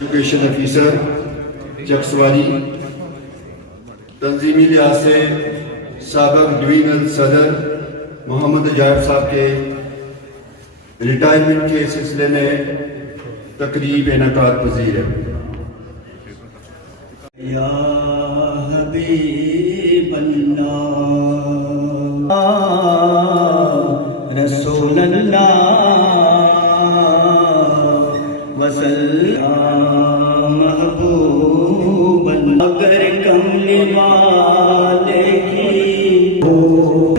Education officer Chakswari, تنظیمی لحاظ سے سابق ڈویژنل صدر محمد عجائب صاحب کے ریٹائرمنٹ کے سلسلے میں تقریب انعقاد پذیر ہے۔ یا حبیب اللہ رسول اللہ وسلم محبوب اللہ، اگر کملی والے کی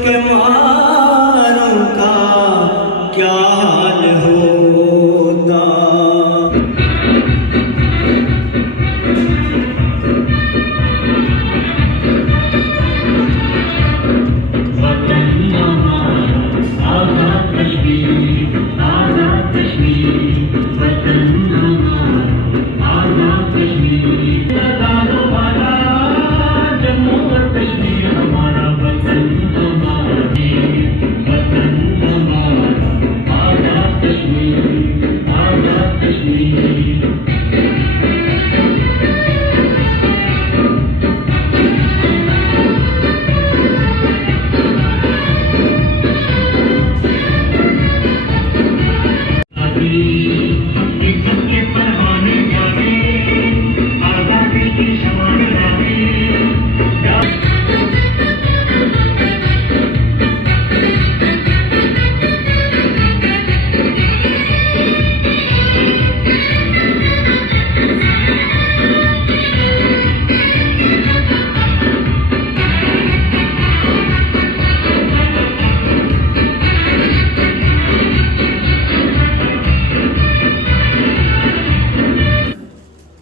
کے ماروں کا کیا حال ہوتا۔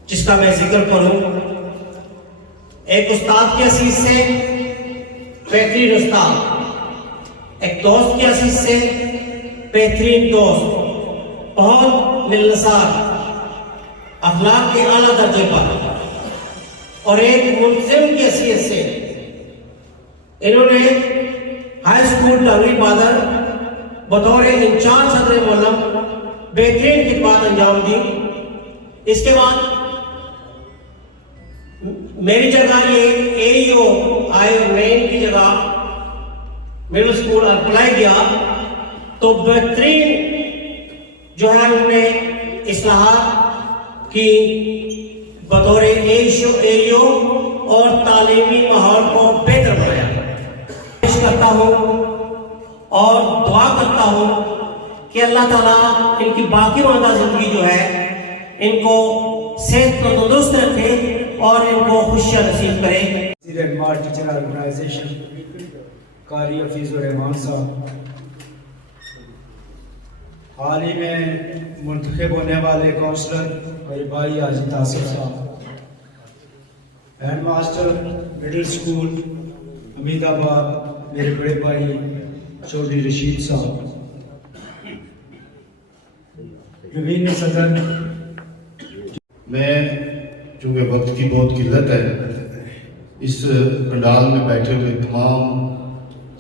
جس کا میں ذکر کروں، ایک استاد کی حیثیت سے بہترین استاد، ایک دوست کی حیثیت سے بہترین دوست، بہت ملنسار، اخلاق کے اعلیٰ درجے پر، اور ایک منظم کی حیثیت سے انہوں نے ہائی اسکول ٹانگری بادر بطور انچارج صدر معلم بہترین خدمات انجام دی۔ اس کے بعد میری جگہ یہ اے ای او آئے، میں ان کی جگہ مڈل اسکول اپلائی کیا تو بہترین جو ہے انہوں نے اصلاحات کی بطور اے ای او اور تعلیمی ماحول کو بہتر بنایا۔ کوشش کرتا ہوں اور دعا کرتا ہوں کہ اللہ تعالیٰ ان کی باقی ماندہ زندگی جو ہے ان کو صحت و تندرست رکھے اور ان کو خوشیاں نصیب کرے۔ وزیر اعمال ٹیچر آرگنائزیشن قاری حفیظ الرحمان صاحب، حال ہی میں منتخب ہونے والے کونسلر میرے بھائی حاجی تاثر صاحب، ہیڈ ماسٹر مڈل اسکول حمید آباد میرے بڑے بھائی چودھری رشید صاحب، نوین صدر، میں چونکہ وقت کی بہت قلت ہے، اس پنڈال میں بیٹھے ہوئے تمام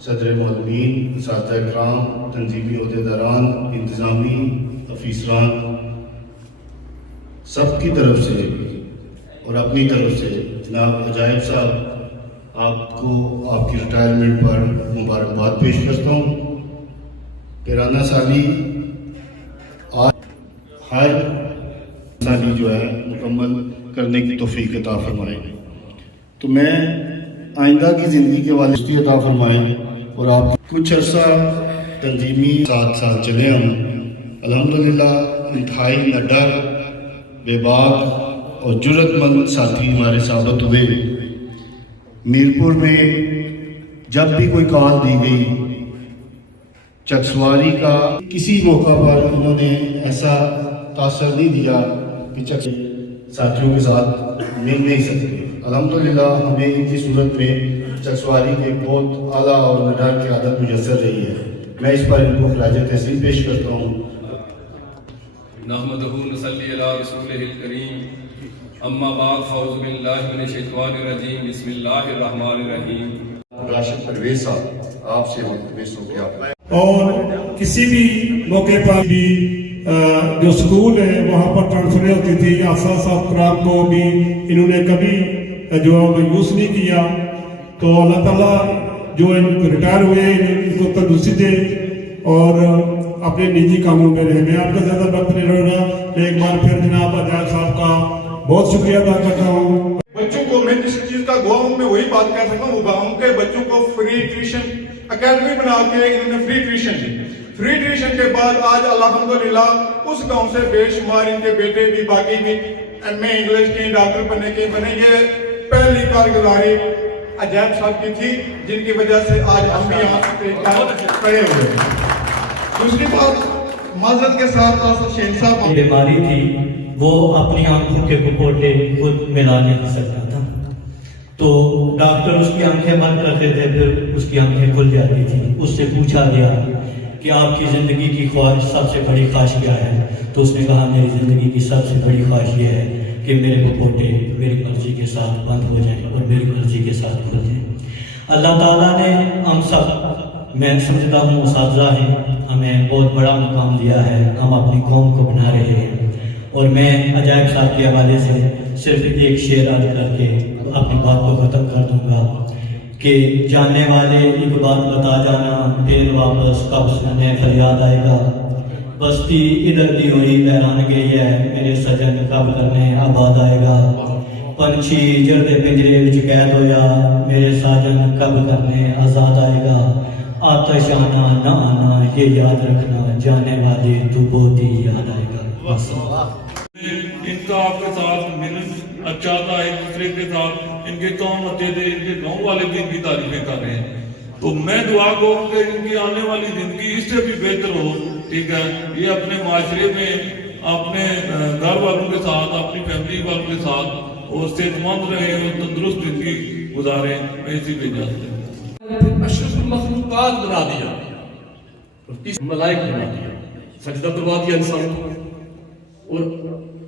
صدر معلمین، اساتذہ اکرام، تنظیمی عہدیداران، انتظامی افیسران، سب کی طرف سے اور اپنی طرف سے جناب عجائب صاحب آپ کو آپ کی ریٹائرمنٹ پر مبارکباد پیش کرتا ہوں۔ پیرانہ سالی آج ہر سالی جو ہے مکمل کرنے کی توفیق عطا فرمائے، تو میں آئندہ کی زندگی کے والے اس کی عطا فرمائے، اور آپ کچھ عرصہ تنظیمی 7 سال چلے ہم الحمدللہ انتہائی نڈر، بے باک اور جرت مند ساتھی ہمارے ثابت ہوئے۔ میرپور میں جب بھی کوئی کال دی گئی چکسواری کا، کسی موقع پر انہوں نے ایسا تاثر نہیں دیا کہ ساتھیوں کے ساتھ مل نہیں سکتے۔ الحمدللہ ہمیں ان کی صورت میں چکسواری کے بہت اعلیٰ اور نڈر کی عادت میسر رہی ہے۔ میں اس پر ان کو خراج تحسین پیش کرتا ہوں۔ نحمدہ نصلی علی رسولہ الکریم، اما بعد، فاعوذ باللہ من الشیطان الرجیم، بسم اللہ الرحمن الرحیم۔ راشد پرویز صاحب آپ سے ملتمس ہو گیا، اور کسی بھی موقع پر بھی जो स्कूल है वहाँ पर ट्रांसफर होती थी, आफताब कराम को भी इन्होंने कभी जो मायूस नहीं किया। तो अल्लाह ताला जो रिटायर हुए इनको तंदुरुस्ती दे और अपने निजी कामों में रहे। मैं आपका ज़्यादा वक्त नहीं रहूँगा, एक बार फिर जनाब अजायब साहब का बहुत शुक्रिया अदा करता हूँ। बच्चों को मैं जिस चीज का गवाह हूं मैं वही बात कर सकता हूँ। गाँव के बच्चों को फ्री ट्यूशन अकेडमी बना के इन्होंने फ्री ट्यूशन दी। फ्री ट्यूशन के बाद आज अल्हम्दुलिल्लाह उस गांव से बेशुमार इनके बेटे भी बाकी भी एमए इंग्लिश के डॉक्टर बनने के बने। ये पहली कारगुजारी अजायब साहब की थी जिनकी वजह से आज हम भी यहाँ खड़े हुए हैं। दूसरी बात माजरत के साथ शेख साहब बीमारी थी, वो अपनी आंखों के कुपोटे खुद मिला नहीं सकता था, तो डॉक्टर उसकी आंखें बंद करते थे, फिर उसकी आंखें खुल जाती थी। उससे पूछा गया कि आपकी ज़िंदगी की ख्वाहिश सबसे बड़ी ख्वाहिश क्या है, तो उसने कहा मेरी ज़िंदगी की सबसे बड़ी ख्वाहिश ये है कि मेरे कुपोटे मेरी मर्जी के साथ बंद हो जाएं और मेरी मर्जी के साथ खुल जाएं। अल्लाह ताला ने हम सब, मैं समझता हूँ उस्ताद हैं, हमें बहुत बड़ा मुकाम दिया है, हम अपनी कौम को बना रहे हैं। और मैं अजायब साहब के हवाले से सिर्फ एक शेर याद करके अपनी बात को ख़त्म कर दूंगा कि जानने वाले एक बात बता जाना, फिर वापस कब सुनने फरियाद आएगा। बस्ती इधर दी हुई लहरान गई है, मेरे सजन कब करने आबाद आएगा। पंछी जर्दे पिंजरे विच कैद होया, मेरे साजन कब करने आज़ाद आएगा। आतश आना न आना ये याद रखना, जाने वाले तू बहुत ही याद आएगा। इनका आपके साथ मिलन अच्छा था, एक दूसरे के साथ इनके कौम अच्छे थे, इनके गांव वाले भी इनकी तारीफें कर रहे हैं। तो मैं दुआ करूँ कि इनकी आने वाली जिंदगी इससे भी बेहतर हो। ठीक है, ये अपने माशरे में अपने घर वालों के साथ, अपनी फैमिली वालों के साथ और सेहतमंद रहे और तंदुरुस्त जिंदगी गुजारे। मैं इसी पे जाते अशरफुल मखलूकात बना दिया और तीस मलाइक बना दिया, सजदा करवा दिया इंसान को।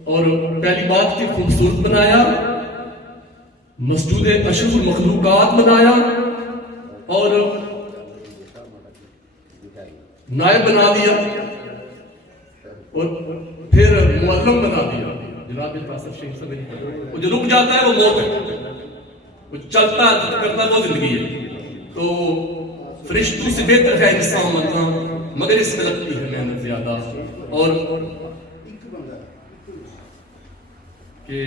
और पहली बात की खूबसूरत बनाया, मस्जूद अशरफुल मखलूकात बनाया और नायब बना दिया और फिर मुअल्लम बना दिया। जनाब शेख साहब वो जो रुक जाता है वो मौत है, वो चलता करता वो जिंदगी है। तो फरिश्तों से बेहतर है इंसान बनना, मगर इसमें लगती है मेहनत ज्यादा। और कि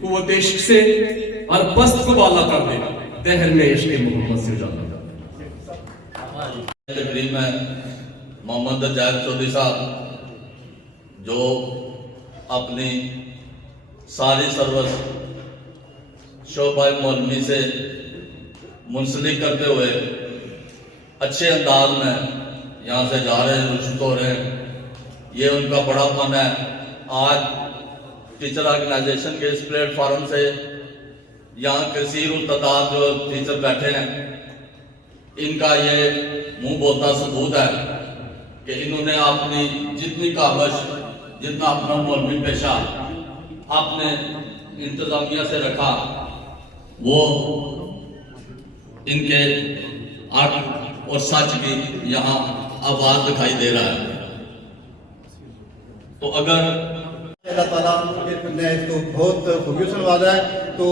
कुव्वत इश्क से और पस्त को वाला कर दे, दहर में इश्क मोहम्मद से उजाला। तकरीब में मोहम्मद अजायब चौधरी साहब जो अपनी सारी सर्वस शोबा मौलवी से मुंसलिक करते हुए अच्छे अंदाज में यहाँ से जा रहे हैं, रुखसत हो रहे हैं। ये उनका बड़ापन है। आज टीचर ऑर्गेनाइजेशन के इस प्लेटफॉर्म से यहाँ कसीर तादाद जो टीचर बैठे हैं, इनका ये मुंह बोलता सबूत है कि इन्होंने अपनी जितनी काबश, जितना अपना मौलवी पेशा आपने इंतजामिया से रखा, वो इनके आर्ट और सच की यहाँ आवाज दिखाई दे रहा है। तो अगर अल्लाह ताला ने इसको बहुत खूबियों से नवाजा है। तो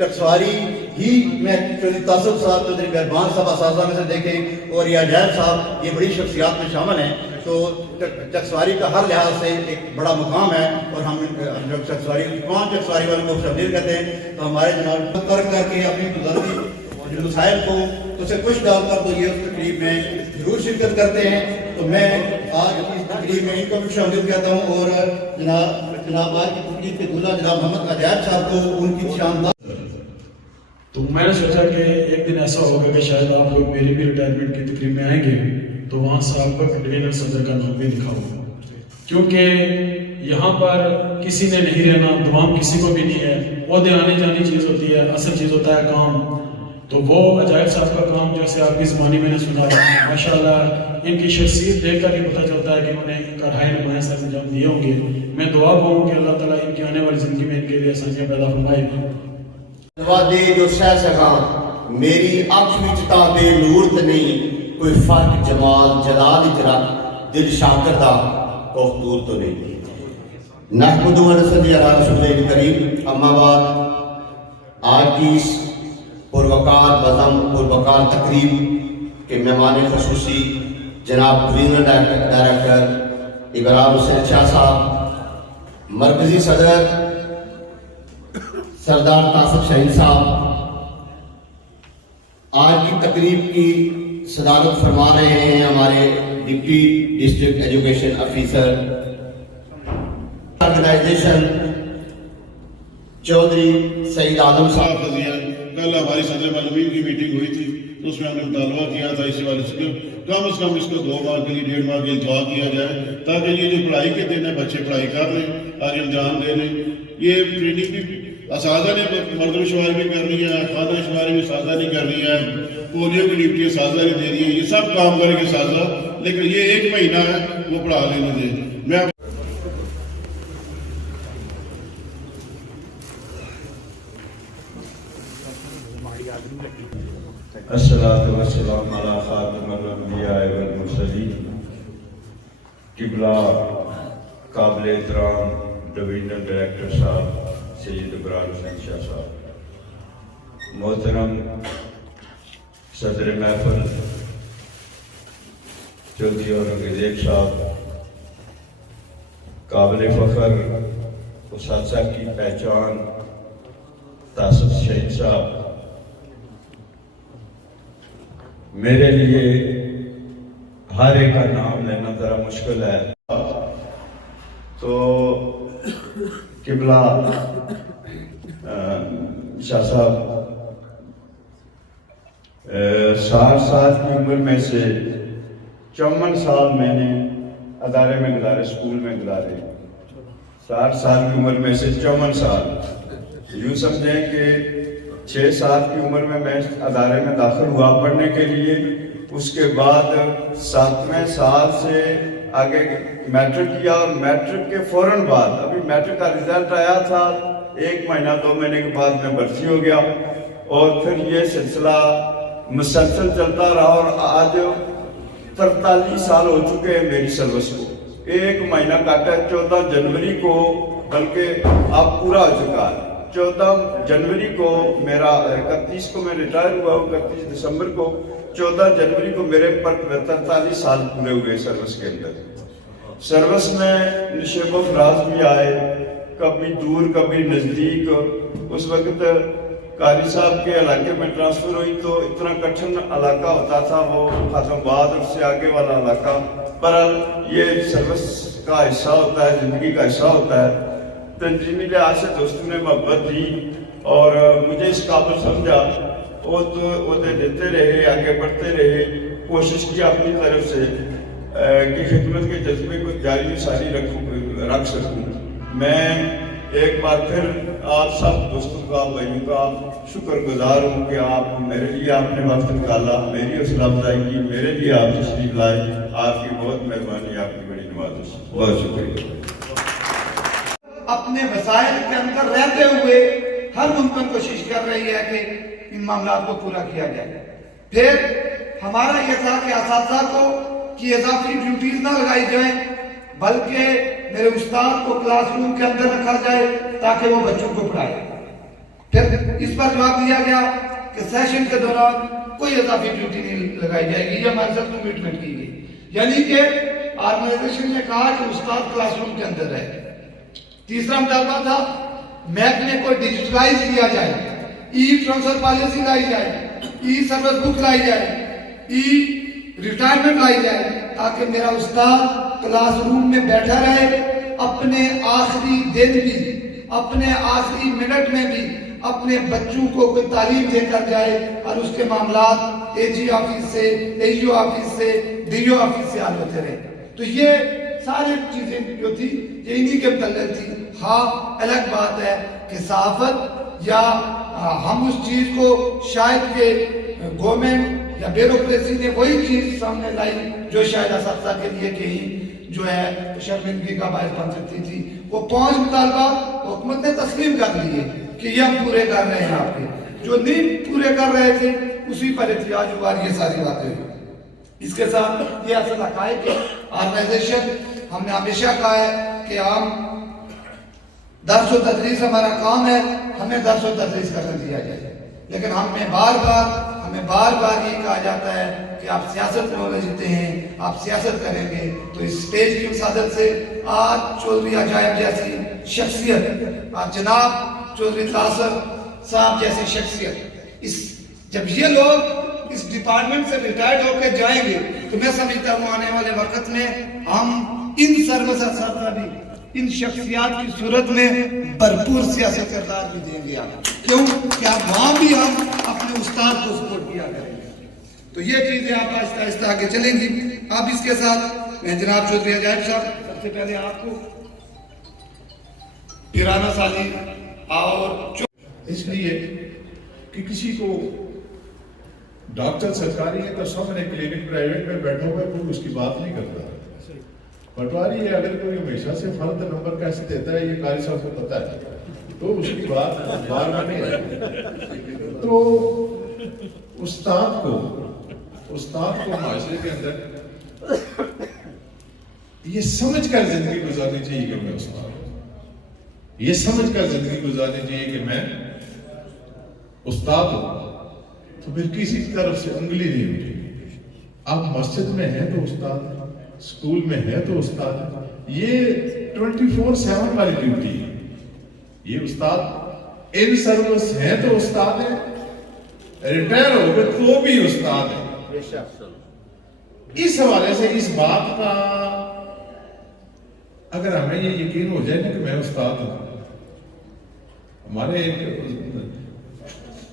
चकसवारी ही में तासुफ साहब चौधरी मेहरबान साहब असासा में से देखें और ये अजायब साहब, ये बड़ी शख्सियात में शामिल हैं। तो चकसवारी का हर लिहाज से एक बड़ा मुकाम है और हम जब चकसवारी तमाम चकसवारी वालों को खुशआमदीद कहते हैं। तो हमारे जनाब तर्क करके अपनी गुजारी मसाइल को तो उसे कुछ डालकर तो ये उस तकरीब में जरूर शिरकत करते हैं। तो मैं आज इस तकरीब में इनको भी खुशआमदीद कहता हूँ और जनाब आज की तकरीब के दूल्हा जनाब मोहम्मद अजायब साहब को उनकी शानदार। तो मैंने सोचा कि एक दिन ऐसा होगा कि शायद आप लोग मेरी भी रिटायरमेंट की तकरीब में आएंगे तो वहाँ से आपका डिवीजनल सदर का नाम भी लिखा होगा, क्योंकि यहाँ पर किसी ने नहीं रहना, दुआम किसी को भी नहीं है। पौधे आने जाने चीज़ होती है, असल चीज़ होता है काम। तो वो अजायब साहब का काम जैसे आपकी ज़बानी मैंने सुना माशाल्लाह, इनकी शख्सियत देख कर ही पता चलता है कि उन्होंने कढ़ाई नुमाया से अंजाम दिए होंगे। मैं दुआ कहूँ कि अल्लाह ताला इनकी आने वाली ज़िंदगी में इनके लिए आसानियाँ पैदा फरमाए। नवादे जो सह सका मेरी अख विच तां बेनूर ते नहीं, कोई फर्क जमाल जलाल इच रख दिल शाकर दा कोख दूर तो नहीं। नहमदुहु व नसल्ली अला रसूलिल करीम, अम्मा बाद। आज की इस पुरवकार बज़म पुरवकार तकरीब के मेहमान ख़ुसूसी जनाब रीजनल डायरेक्टर इब्राहिम हुसैन शाह साहब, मरकज़ी सदर सरदार तासिफ शाहीन साहब आज की तकरीब की सदारत फरमा रहे हैं हमारे deputy district education officer organisation Chaudhary Saeed Alam Sahab. कल हमारी सदर मालूमीन की मीटिंग हुई थी तो उसमें हमने मुतालबा किया था इसी वाले से कम से कम इसको 2 माह के लिए 1.5 माह के लिए दुआ किया जाए ताकि ये जो पढ़ाई के दिन है बच्चे पढ़ाई कर लें, आगे अंजाम दे लें। ये ट्रेनिंग भी असाजा ने मरदमशुमारी भी करनी है, खाना शुमारी भी साजा नहीं करनी है, पोलियो की ड्यूटी साजा नहीं दे रही है, ये सब काम करेंगे साजा, लेकिन ये 1 महीना है वो पढ़ा लेने दें। मैं अस्सलातु वस्सलामु अला खातिमिल अंबिया वल मुरसलीन। किबला काबिल एहतराम डिवीजनल डायरेक्टर साहब सैयद इब्राहिम हुसैन शाह साहब, मोहतरम सदर महफिल चौधरी औरंगजेब साहब, काबिल फ़ख्र उसासा की पहचान तासिफ शाहीन साहब, मेरे लिए हर एक का नाम लेना ज़रा मुश्किल है तो किबला शाह साहब 60 साल की उम्र में से 54 साल मैंने अदारे में गुजारे, स्कूल में गुजारे। 60 साल की उम्र में से 54 साल, यूँ समझें कि 6 साल की उम्र में मैं अदारे में दाखिल हुआ पढ़ने के लिए। उसके बाद 7वें साल से आगे मैट्रिक किया और मैट्रिक के फौरन बाद अभी मैट्रिक का रिजल्ट आया था, 1 महीना 2 महीने के बाद मैं भर्ती हो गया और फिर ये सिलसिला मुसलसल चलता रहा और आज 43 साल हो चुके हैं मेरी सर्विस को। 1 महीना काटा 14 जनवरी को, बल्कि अब पूरा हो चुका है। 14 जनवरी को मेरा 31 को मैं रिटायर हुआ, 31 दिसंबर को, 14 जनवरी को मेरे पर 43 साल पूरे हुए सर्विस के अंदर। सर्विस में निशेबो फराज भी आए, कभी दूर कभी नज़दीक। उस वक्त कारी साहब के इलाके में ट्रांसफ़र हुई तो इतना कठिन इलाका होता था वो खातमाबाद और उससे आगे वाला इलाका, पर ये सर्विस का हिस्सा होता है, ज़िंदगी का हिस्सा होता है। तंजीमी लिहाज से दोस्तों ने मोहब्बत दी और मुझे इस काबिल समझा, वो तो देते रहे, आगे बढ़ते रहे, कोशिश की अपनी तरफ से कि खिदमत के जज्बे को जारी सारी रख सकूँ। मैं एक बार फिर आप सब दोस्तों का, भाइयों का शुक्रगुजार हूँ कि आप मेरे लिए आपने वक्त निकाला, मेरी हौसला अफजाई की, मेरे लिए आप तशरीफ लाए। आपकी बहुत मेहरबानी, आपकी बड़ी नवाज़िश, बहुत शुक्रिया। अपने वसाइल के अंदर रहते हुए हर मुमकिन कोशिश कर रही है कि इन मामलों को पूरा किया जाए। फिर हमारा यह था कि असातिज़ा को कि इजाफी ड्यूटीज ना लगाई जाए, बल्कि मेरे उस्ताद को क्लासरूम के अंदर रखा जाए ताकि वो बच्चों को पढ़ाए। फिर इस पर जवाब दिया गया कि सेशन के दौरान कोई इजाफी ड्यूटी नहीं लगाई जाएगी, ये हमारे साथ कमिटमेंट की गई। यानी कि ऑर्गेनाइजेशन ने कहा कि उस्ताद क्लासरूम के अंदर रहे। तीसरा मुतालबा था महकमे को डिजिटलाइज किया जाए, ई ट्रांसफर पॉलिसी लाई जाए, ई सर्विस बुक लाई जाए, ई रिटायरमेंट लाई जाए, ताकि मेरा उस्ताद क्लासरूम में बैठा रहे, अपने आखिरी दिन भी, अपने आखिरी मिनट में भी अपने बच्चों को कोई तालीम देकर जाए और उसके मामलात एजी ऑफिस से, एईओ ऑफिस से, डीओ ऑफिस से हल होते रहे। तो ये सारी चीजें जो थी ये इन्हीं के मुतल्लिक़ थी। हाँ, अलग बात है कि सहाफ़त या हम उस चीज को शायद के गवर्नमेंट या ब्यूरोक्रेसी ने वही चीज सामने लाई जो शायद असातिज़ा के लिए कहीं जो है शर्मिंदगी का बायस बन सकती थी। वो 5 मुतालबा हुकूमत ने तस्लीम कर लिए कि ये हम पूरे कर रहे हैं, आपके जो नहीं पूरे कर रहे थे उसी पर एहतियाज हुआ, ये सारी बातें हुई। इसके साथ ये असल हक़ाइक़ ऑर्गेनाइजेशन हमने हमेशा कहा है कि हम दर्स व तदरीस हमारा काम है, हमें दर्स व तदरीस करने दिया जाए। लेकिन हमें बार बार ये कहा जाता है कि आप सियासत में उलझते हैं, आप सियासत करेंगे। तो इस स्टेज की वसादत से आज चौधरी अजायब जैसी शख्सियत, आज जनाब चौधरी तासर साहब जैसी शख्सियत, जब ये लोग इस डिपार्टमेंट से रिटायर्ड होकर जाएंगे तो मैं समझता हूँ आने वाले वक्त में हम इन सर्वसरसरी इन शख्सियात की सूरत में भरपूर सियासी किरदार भी देंगे। आप क्यों कि आप वहाँ भी हम अपने उस्ताद को सपोर्ट किया करेंगे। तो ये चीज़ें आप आहिस्ता आहिस्ता आगे चलेंगी। अब इसके साथ मैं जनाब चौधरी अजायब साहब, सबसे पहले आपको पिराना साली और इसलिए कि किसी को डॉक्टर सरकारी है तो सामने क्लिनिक प्राइवेट में बैठा हुआ है, कोई उसकी बात नहीं करता। पटवारी है, अगर कोई हमेशा से फर्द नंबर कैसे देता है ये कारी साहब को पता है, तो उसकी बात बार बार नहीं है। तो उस्ताद को माशरे के अंदर ये समझ कर जिंदगी गुजारनी चाहिए कि मैं उस्ताद हूं, ये समझ कर जिंदगी गुजारनी चाहिए कि मैं उस्ताद हूं। तो फिर किसी तरफ से उंगली नहीं उठेगी। आप मस्जिद में हैं तो उस्ताद, स्कूल में है तो उस्ताद, ये 24/7 वाली ड्यूटी है। ये उस्ताद इन सर्विस है तो उस्ताद है, रिटायर हो गए तो भी उस्ताद है। इस हवाले से इस बात का अगर हमें ये यकीन हो जाए ना कि मैं उस्ताद हूं। हमारे एक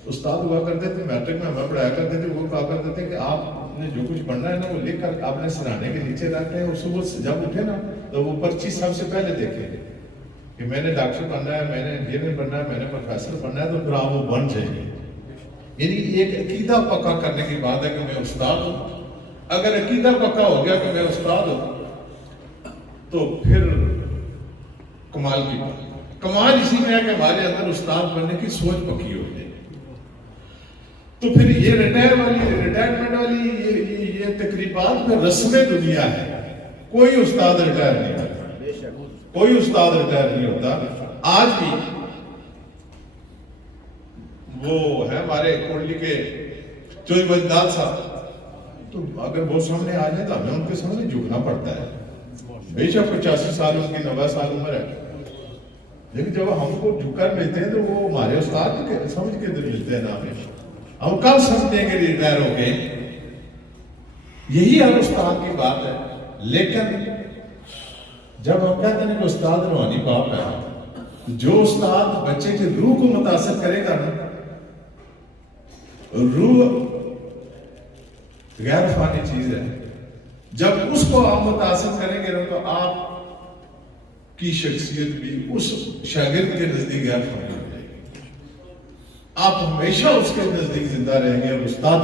उस्ताद हुआ करते थे, मैट्रिक में हमें पढ़ाया करते थे, वो कहा करते थे कि आपने जो कुछ पढ़ना है ना वो लिख कर आपने सिराने के नीचे रखते हैं, और सुबह जब उठे ना तो वो पर्ची सबसे पहले देखेंगे कि मैंने डॉक्टर बनना है, मैंने इंजीनियर बनना है, मैंने प्रोफेसर बनना है, तो फिर आप वो बन जाएंगे। यानी एक अकीदा पक्का करने की बात है कि मैं उस्ताद हूं। अगर अकीदा पक्का हो गया कि मैं उस्ताद हूं तो फिर कमाल की बात। कमाल इसी में है कि हमारे अंदर उस्ताद बनने की सोच पक्की हो जाए। तो फिर ये रिटायरमेंट वाली ये तकरीबात में रस्म दुनिया है। कोई उस्ताद रिटायर नहीं होता, कोई उस्ताद रिटायर नहीं होता। आज भी वो है हमारे कोटली के चौधरी वजदाद साहब, तो अगर वो सामने आ जाए तो हमें उनके सामने झुकना पड़ता है। बेशक 85 साल उनकी 90 साल उम्र है, लेकिन जब हमको झुककर मिलते हैं तो वो हमारे उस्ताद समझ के मिलते हैं ना। हमें हम कब समझेंगे रिटायर हो गए, यही हर उस्ताद की बात है। लेकिन जब हम कहते हैं कि उस्ताद रूहानी बाप है, जो उस्ताद बच्चे की रूह को मुतासर करेगा ना, रूह गैर फानी चीज है, जब उसको आप मुतासर करेंगे ना तो आप की शख्सियत भी उस शागिर्द के नजदीक गैर फानी हो जाएगी। आप हमेशा उसके नजदीक जिंदा रहेंगे और उस्ताद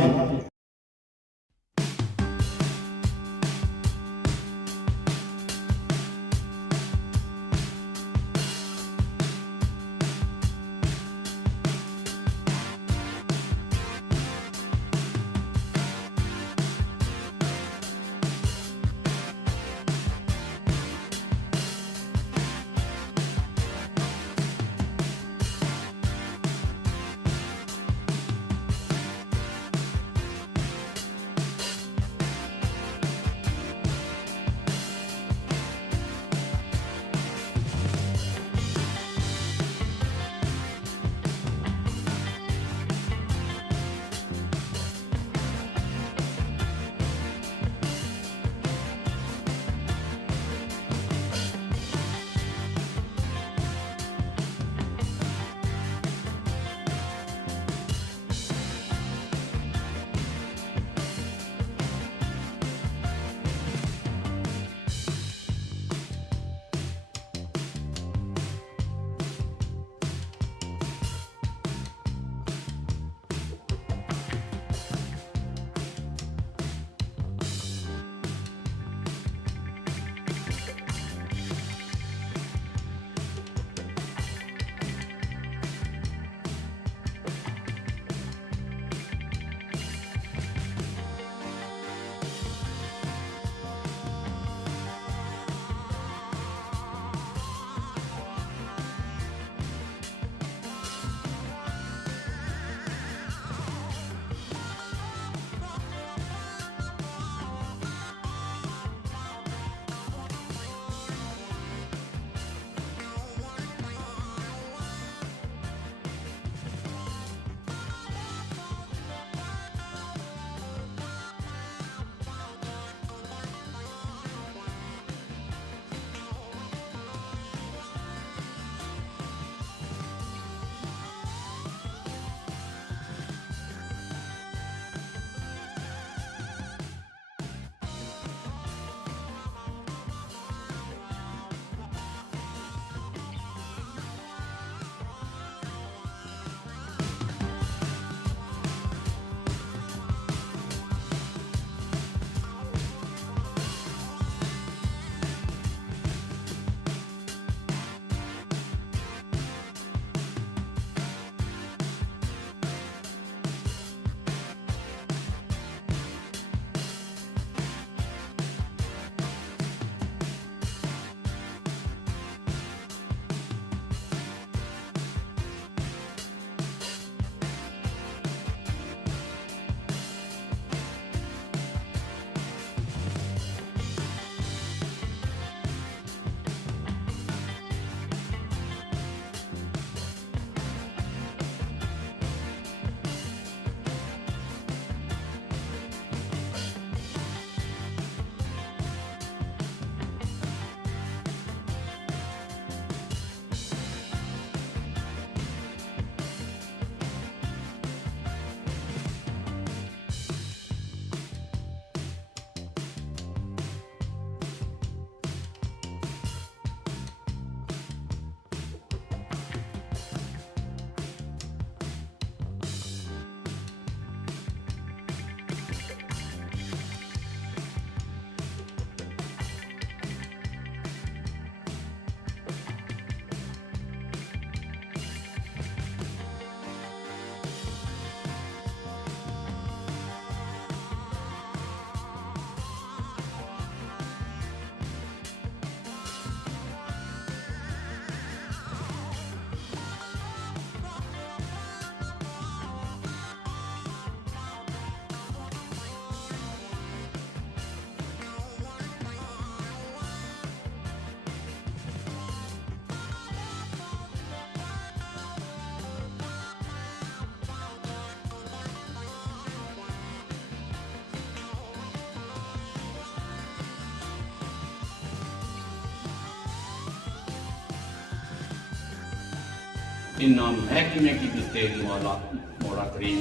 इन्ना महकमे की देने वाला मौला करीम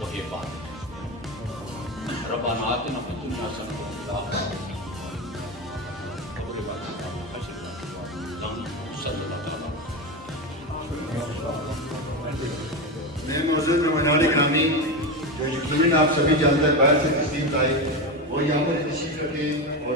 वही बात रब्बाना आतिना फिद दुनिया हसनतन व फिल आखिरति मैं मौजूद मेहमान ग्रामी जो यकीनन आप सभी जानते हैं बाहर से तशरीफ लाए वो यहाँ पर तशरीफ रखे और